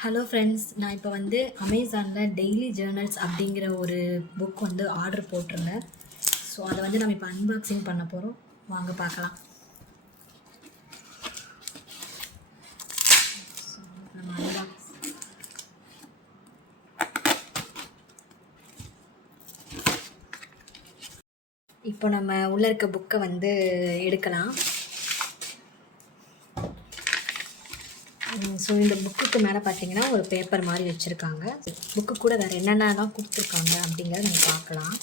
Hello friends, நான் இப்போ வந்து அமேசானில் டெய்லி ஜேர்னல்ஸ் அப்படிங்கிற ஒரு புக் வந்து ஆர்டர் போட்டிருந்தேன். ஸோ அதை வந்து நம்ம இப்போ அன்பாக்சிங் பண்ண போகிறோம். வாங்க பார்க்கலாம். ஸோ நம்ம அன்பாக்ஸ் இப்போ நம்ம உள்ளே இருக்க புக்கை வந்து எடுக்கலாம். ஸோ இந்த புக்குக்கு மேலே பார்த்தீங்கன்னா ஒரு பேப்பர் மாதிரி வச்சுருக்காங்க. புக்கு கூட வேறு என்னென்னலாம் கொடுத்துருக்காங்க அப்படிங்கிறத நம்ம பார்க்கலாம்.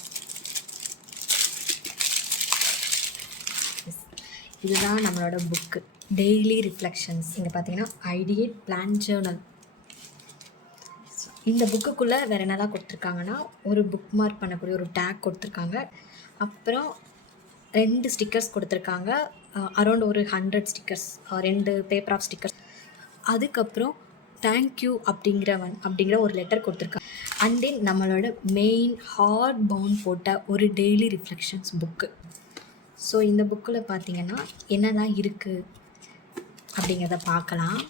இதுதான் நம்மளோட புக்கு, டெய்லி ரிஃப்ளெக்ஷன்ஸ். இங்கே பார்த்தீங்கன்னா ஐடியேட் பிளான் ஜேர்னல். இந்த புக்குக்குள்ளே வேறு என்னெல்லாம் கொடுத்துருக்காங்கன்னா, ஒரு புக் மார்க் பண்ணக்கூடிய ஒரு டேக் கொடுத்துருக்காங்க. அப்புறம் 2 ஸ்டிக்கர்ஸ் கொடுத்துருக்காங்க. அரௌண்ட் ஒரு 100 ஸ்டிக்கர்ஸ், 2 பேப்பர் ஆஃப் ஸ்டிக்கர்ஸ். அதுக்கப்புறம் தேங்க்யூ அப்படிங்கிற ஒரு லெட்டர் கொடுத்துருக்காங்க. அண்ட் தென் நம்மளோட மெயின் ஹார்ட் பவுண்ட் போட்ட ஒரு டெய்லி ரிஃப்ளெக்ஷன்ஸ் புக்கு. ஸோ இந்த புக்கில் பார்த்தீங்கன்னா என்னெல்லாம் இருக்குது அப்படிங்கிறத பார்க்கலாம்.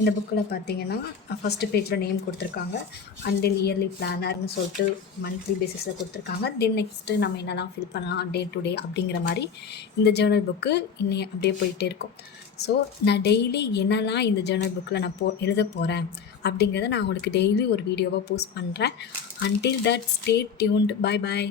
இந்த புக்கில் பார்த்தீங்கன்னா ஃபஸ்ட்டு பேஜில் நேம் கொடுத்துருக்காங்க. அண்ட் தென் இயர்லி பிளானர்னு சொல்லிட்டு மந்த்லி பேசிஸில் கொடுத்துருக்காங்க. தென் நெக்ஸ்ட்டு நம்ம என்னெல்லாம் ஃபில் பண்ணலாம் டே டு டே அப்படிங்கிற மாதிரி இந்த ஜேர்னல் புக்கு இன்னும் அப்படியே போயிட்டே இருக்கும். ஸோ நான் டெய்லி என்னெல்லாம் இந்த ஜேர்னல் புக்கில் நான் எழுத போகிறேன் அப்படிங்கிறத நான் உங்களுக்கு டெய்லி ஒரு வீடியோவாக போஸ்ட் பண்ணுறேன். Until that, stay tuned. Bye bye.